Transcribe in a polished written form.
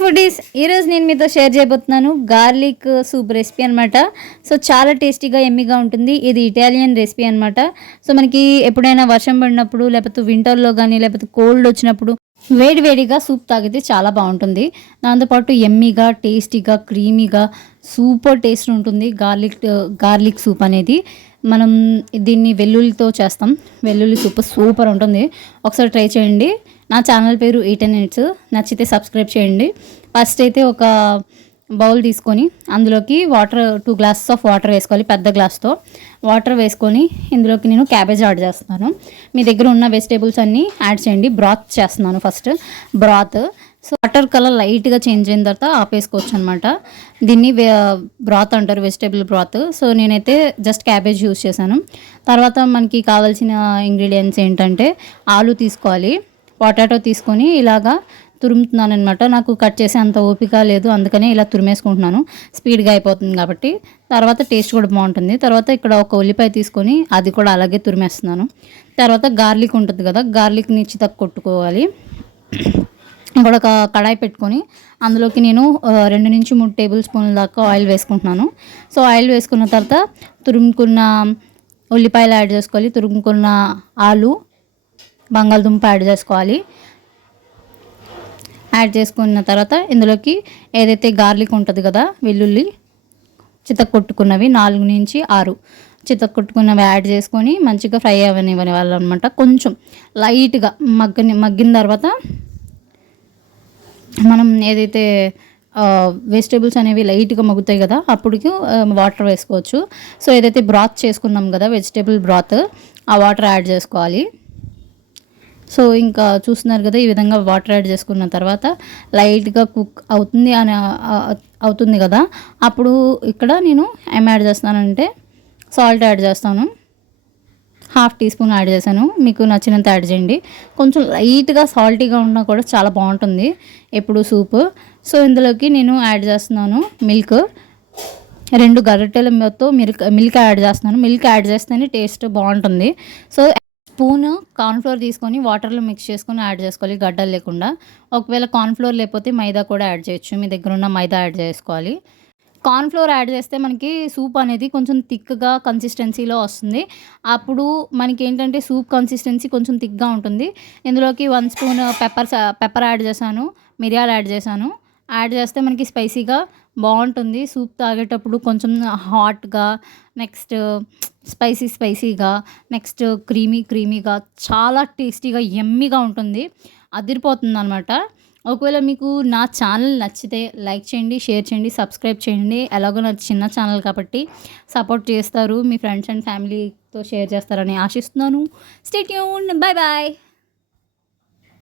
Foodies ఈరోజు నేను మీతో షేర్ చేయబోతున్నాను గార్లిక్ సూప్ రెసిపీ అనమాట. సో చాలా టేస్టీగా ఎమ్మిగా ఉంటుంది. ఇది ఇటాలియన్ రెసిపీ అనమాట. సో మనకి ఎప్పుడైనా వర్షం పడినప్పుడు లేకపోతే వింటర్లో కానీ లేకపోతే కోల్డ్ వచ్చినప్పుడు వేడివేడిగా సూప్ తాగితే చాలా బాగుంటుంది. దాంతోపాటు ఎమ్మీగా టేస్టీగా క్రీమీగా సూపర్ టేస్ట్ ఉంటుంది గార్లిక్ సూప్ అనేది. మనం దీన్ని వెల్లుల్లితో చేస్తాం. వెల్లుల్లి సూప్ సూపర్ ఉంటుంది. ఒకసారి ట్రై చేయండి. నా ఛానల్ పేరు 8 నచ్చితే సబ్స్క్రైబ్ చేయండి. ఫస్ట్ అయితే ఒక బౌల్ తీసుకొని అందులోకి 2 గ్లాసెస్ ఆఫ్ వాటర్ వేసుకోవాలి. పెద్ద గ్లాస్తో వాటర్ వేసుకొని ఇందులోకి నేను క్యాబేజ్ యాడ్ చేస్తున్నాను. మీ దగ్గర ఉన్న వెజిటేబుల్స్ అన్నీ యాడ్ చేయండి. బ్రాత్ చేస్తున్నాను ఫస్ట్ బ్రాత్. సో వాటర్ కలర్ లైట్గా చేంజ్ అయిన తర్వాత ఆపేసుకోవచ్చు అనమాట. దీన్ని బ్రాత్ అంటారు, వెజిటేబుల్ బ్రాత్. సో నేనైతే జస్ట్ క్యాబేజ్ యూస్ చేశాను. తర్వాత మనకి కావాల్సిన ఇంగ్రీడియంట్స్ ఏంటంటే ఆలు తీసుకోవాలి, పొటాటో తీసుకొని ఇలాగా తురుముతున్నాను అనమాట. నాకు కట్ చేసే అంత ఓపిక లేదు, అందుకనే ఇలా తురిమేసుకుంటున్నాను. స్పీడ్గా అయిపోతుంది కాబట్టి. తర్వాత టేస్ట్ కూడా బాగుంటుంది. తర్వాత ఇక్కడ ఒక ఉల్లిపాయ తీసుకొని అది కూడా అలాగే తురిమేస్తున్నాను. తర్వాత గార్లిక్ ఉంటుంది కదా, గార్లిక్ని చితక్ కొట్టుకోవాలి. ఇక్కడ ఒక కడాయి పెట్టుకొని అందులోకి నేను 2 నుంచి 3 టేబుల్ స్పూన్ల దాకా ఆయిల్ వేసుకుంటున్నాను. సో ఆయిల్ వేసుకున్న తర్వాత తురుముకున్న ఉల్లిపాయలు యాడ్ చేసుకోవాలి, తురుముకున్న ఆలు బంగాళదుంప యాడ్ చేసుకోవాలి. యాడ్ చేసుకున్న తర్వాత ఇందులోకి ఏదైతే గార్లిక్ ఉంటుంది కదా, వెల్లుల్లి చితక్కొట్టుకున్నవి 4 నుంచి 6 చితక్కొట్టుకున్నవి యాడ్ చేసుకొని మంచిగా ఫ్రై అవ్వనివ్వని వాళ్ళు అనమాట. కొంచెం లైట్గా మగ్గిన తర్వాత మనం ఏదైతే వెజిటేబుల్స్ అనేవి లైట్గా మగ్గుతాయి కదా, అప్పటికి వాటర్ వేసుకోవచ్చు. సో ఏదైతే బ్రాత్ చేసుకున్నాం కదా, వెజిటేబుల్ బ్రాత్, ఆ వాటర్ యాడ్ చేసుకోవాలి. సో ఇంకా చూస్తున్నారు కదా, ఈ విధంగా వాటర్ యాడ్ చేసుకున్న తర్వాత లైట్గా కుక్ అవుతుంది కదా, అప్పుడు ఇక్కడ నేను ఏం యాడ్ చేస్తానంటే సాల్ట్ యాడ్ చేస్తాను. 1/2 టీ స్పూన్ యాడ్ చేశాను. మీకు నచ్చినంత యాడ్ చేయండి. కొంచెం లైట్గా సాల్టీగా ఉన్నా కూడా చాలా బాగుంటుంది ఎప్పుడు సూపు. సో ఇందులోకి నేను యాడ్ చేస్తున్నాను మిల్క్. 2 గరిటెలతో మిల్క్ యాడ్ చేస్తున్నాను. మిల్క్ యాడ్ చేస్తేనే టేస్ట్ బాగుంటుంది. సో స్పూన్ కార్న్ఫ్లోర్ తీసుకొని వాటర్లో మిక్స్ చేసుకొని యాడ్ చేసుకోవాలి, గడ్డలు లేకుండా. ఒకవేళ కార్న్ఫ్లోర్ లేకపోతే మైదా కూడా యాడ్ చేయొచ్చు. మీ దగ్గర ఉన్న మైదా యాడ్ చేసుకోవాలి. కార్న్ఫ్లోర్ యాడ్ చేస్తే మనకి సూప్ అనేది కొంచెం థిక్గా కన్సిస్టెన్సీలో వస్తుంది. అప్పుడు మనకి ఏంటంటే సూప్ కన్సిస్టెన్సీ కొంచెం థిక్గా ఉంటుంది. ఇందులోకి 1 స్పూన్ పెప్పర్ యాడ్ చేశాను, మిరియాలు యాడ్ చేశాను. యాడ్ చేస్తే మనకి స్పైసీగా బాగుంటుంది. సూప్ తాగేటప్పుడు కొంచెం హాట్గా, నెక్స్ట్ స్పైసీగా, నెక్స్ట్ క్రీమీగా చాలా టేస్టీగా ఎమ్మీగా ఉంటుంది. అదిరిపోతుంది అనమాట. ఒకవేళ మీకు నా ఛానల్ నచ్చితే లైక్ చేయండి, షేర్ చేయండి, సబ్స్క్రైబ్ చేయండి. ఎలాగో నా చిన్న ఛానల్ కాబట్టి సపోర్ట్ చేస్తారు. మీ ఫ్రెండ్స్ అండ్ ఫ్యామిలీతో షేర్ చేస్తారని ఆశిస్తున్నాను. Stay tuned. Bye bye.